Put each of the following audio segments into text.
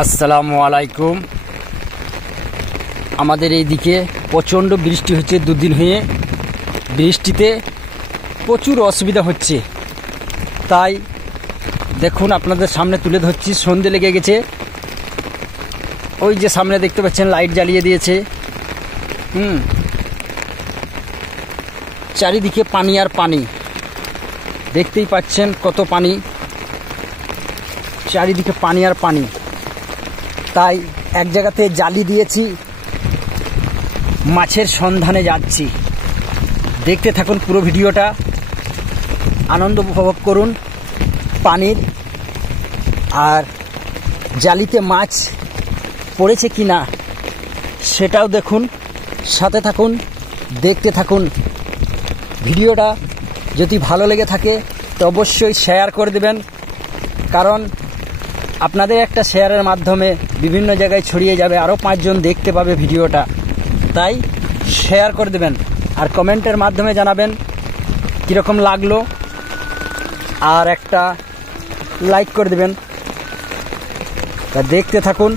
আসসালামু আলাইকুম। আমাদের এইদিকে প্রচণ্ড বৃষ্টি হচ্ছে, দুদিন হয়ে বৃষ্টিতে প্রচুর অসুবিধা হচ্ছে। তাই দেখুন আপনাদের সামনে তুলে ধরছি। সন্ধে লেগে গেছে, ওই যে সামনে দেখতে পাচ্ছেন লাইট জ্বালিয়ে দিয়েছে। চারিদিকে পানি আর পানি, দেখতেই পাচ্ছেন কত পানি, চারিদিকে পানি আর পানি। তাই এক জায়গাতে জালি দিয়েছি, মাছের সন্ধানে যাচ্ছি। দেখতে থাকুন পুরো ভিডিওটা, আনন্দ উপভোগ করুন পানির। আর জালিতে মাছ পড়েছে কি না সেটাও দেখুন, সাথে থাকুন, দেখতে থাকুন ভিডিওটা। যদি ভালো লেগে থাকে তো অবশ্যই শেয়ার করে দেবেন, কারণ আপনাদের একটা শেয়ারের মাধ্যমে বিভিন্ন জায়গায় ছড়িয়ে যাবে, আরও 5 জন দেখতে পাবে ভিডিওটা। তাই শেয়ার করে দেবেন আর কমেন্টের মাধ্যমে জানাবেন কীরকম লাগলো, আর একটা লাইক করে দেবেন। তা দেখতে থাকুন।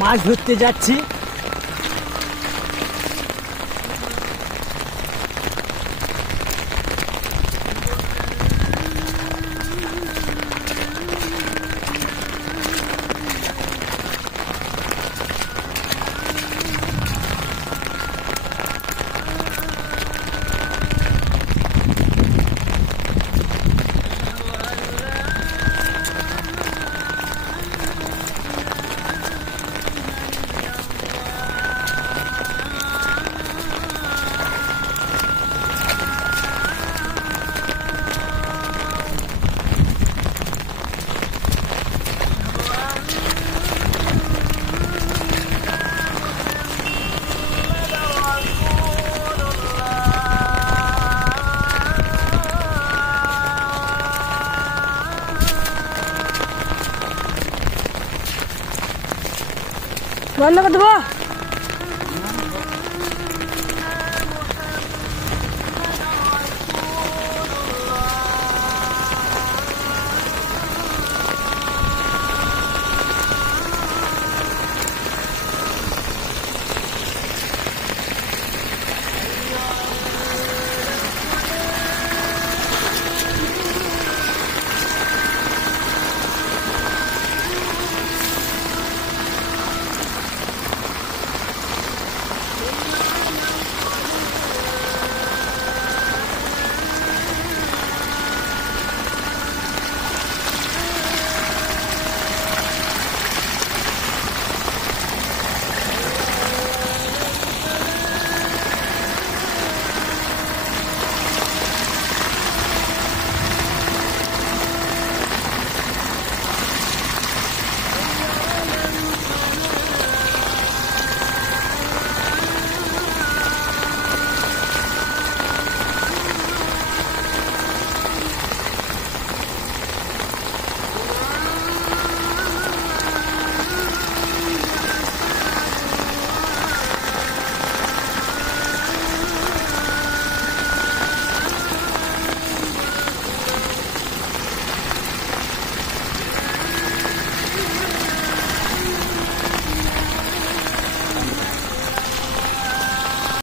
মাছ ধরতে যাচ্ছি। বন্ধ করে দেবো।